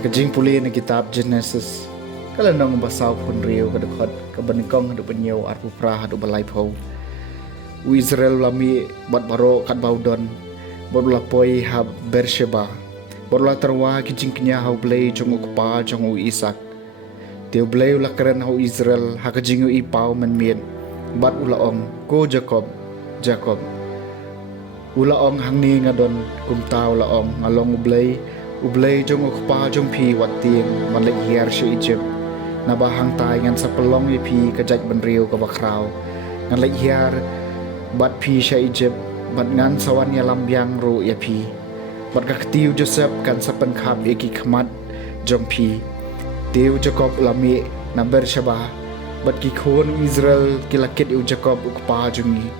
Kajing puli na kitab Genesis kala nang basaw pun riyo kadukot kabaningkong hadu penyaw arpu pra hadu balay po u Israel lami bat baro kat baudon bodla poi hab Bersheba bodla terwa kijing knya hau blay jong ukpa jong u Isak teu blay ula keren hau Israel hakajing u ipau menmien bat ulaong ko Jacob ulaong hangni ngadon kumta ulaong ngalong ublay jong ukpa jong pi wat tieng manlek hiar si Egypt na bahang tay ngan sa pelong i pi kajaj benriu ka bakraw ngan lek hiar bat pi si Egypt bat ngan sawan ya lambyang ro ya pi bat kaktiu Joseph kan sa penkhap iki khamat jong pi tiu Jacob lami na Bersheba bat ki khon Israel kilakit u Jacob ukpa jongi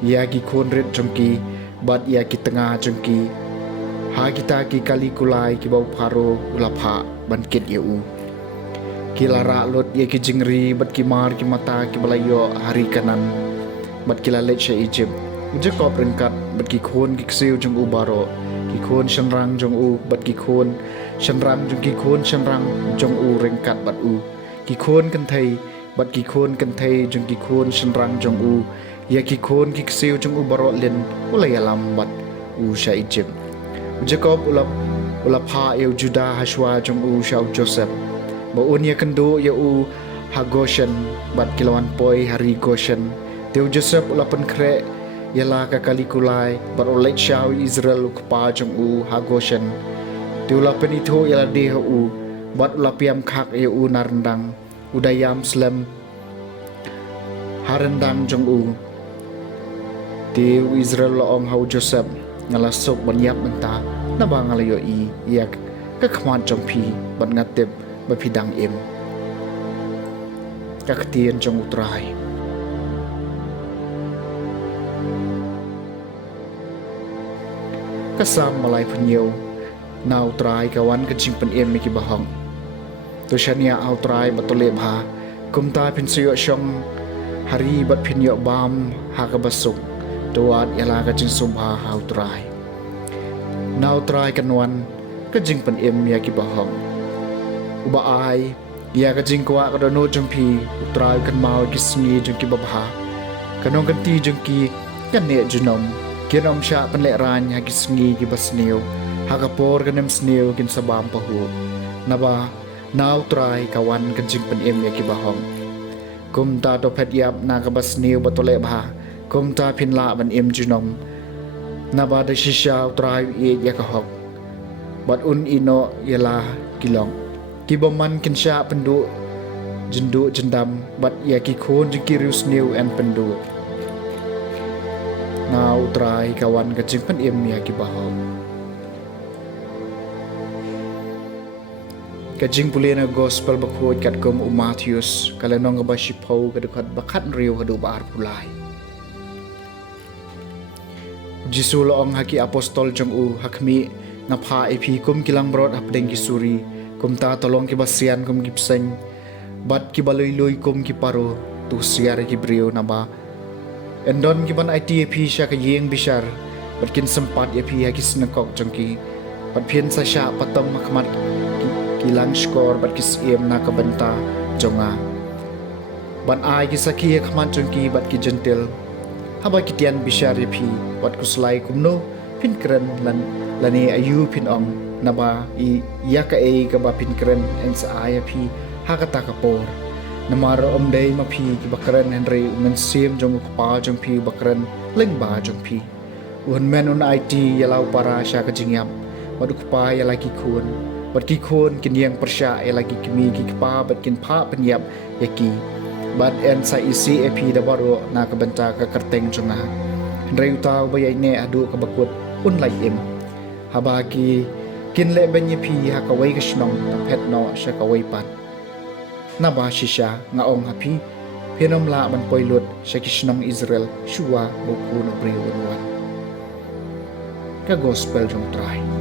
ya ki khon ret jongki bat ya ki tengah jongki ha kita ki kali kulai ki bau pharo ulapha bankit yeu kilara lot ye ki jingri bat ki mar ki mata ki balayo hari kanan bat kilale che Egypt Jacob rengkat bat ki khon ki ksiu jong u baro ki khon shanrang jong u bat ki khon shanrang jong ki khon shanrang jong u rengkat bat u ki khon kan thai bat ki khon kan thai jong ki khon shanrang jong u ye ki khon ki ksiu jong u baro len ulayalam bat u sha Egypt Jacob ulap ha eu Judah Hashwa jong u shau Joseph ba unya kendo ya u ha Goshen bat kilawan poi hari Goshen teu Joseph ulapan kre yala ka kali kulai bat olek shau Israel ukpa jong u ha Goshen teu ulapan itu yala de u bat ulapiam khak ya u narendang udayam slam harendang jong u teu Israel laong hau Joseph ngalasok banyap menta na ba ngalayo iyak kakman jong pi bat ngatep bapidang im kaktian jong utray kasam malay punyo na utray kawan kajing pen im miki bahong to shania utray batole bha kumta pinsuyo syong hari bat pinyo bam hakabasuk tuat yala kajing subha hautrai nautrai kanwan kajing pen im ya ki bahong uba ai ya kajing kwa kadono jongpi utrai kan mau ki sngi jong ki babha kanong kanti jong ki kan ne junom kinom sha pen le ran ya ki sngi ki basneu hakapor kanem sneu kin sabam pahu naba nautrai kawan kajing pen im ya ki bahong kumta to phet yap na ka basneu batole bha kumta pinla ban im junom naba da shisha utrai e yakahok bat un ino yala kilong kiboman kinsha pendu jendu jendam bat yaki khon jikirius new and pendu na utrai kawan kajing pen im yaki bahok kajing pulena gospel bakhot kat kom Matthews kalanong ba shipau kadukat bakat riu hadu bar pulai Jisu loong haki apostol jong u hakmi napha epi kum kilang brod hapdeng ki suri kum ta tolong ki basian kum gipseng bat ki baloy kum ki paro tu siar ki brio naba endon ki ban IT epi sha ka yeng bishar bat kin sempat epi haki snakok jong ki bat phian sa sha patom makmat kilang skor bat ki siem na ka banta jonga ban ai ki saki khman jong ki bat ki gentle haba kitian bishari phi wat kuslai kumno pin kren lani ayu pin ong naba I yaka e ka ba pin kren en sa aya phi hakata ka por namar omdei ma phi ki bakren henry men sim jong pa jong phi bakren leng ba jong phi Uhan men un IT yalau para sya kejingyam. Waduk pa ya lagi kun. Bad ki kun kin yang persya ya lagi kimi ki pa bad kin pa penyap yaki. Bad en sa isi epi da baru na kebenta ka kerteng cunga. Hendrai utau bayai ne adu ka bakut un lai im. Habaki kin le benye pi ha ka wai ka shnong ta phet no sya ka wai pat. Na ba shisha nga ong hapi penom la man poilut sya ki shnong Israel shua buku no briwan wan. Ka gospel jong try.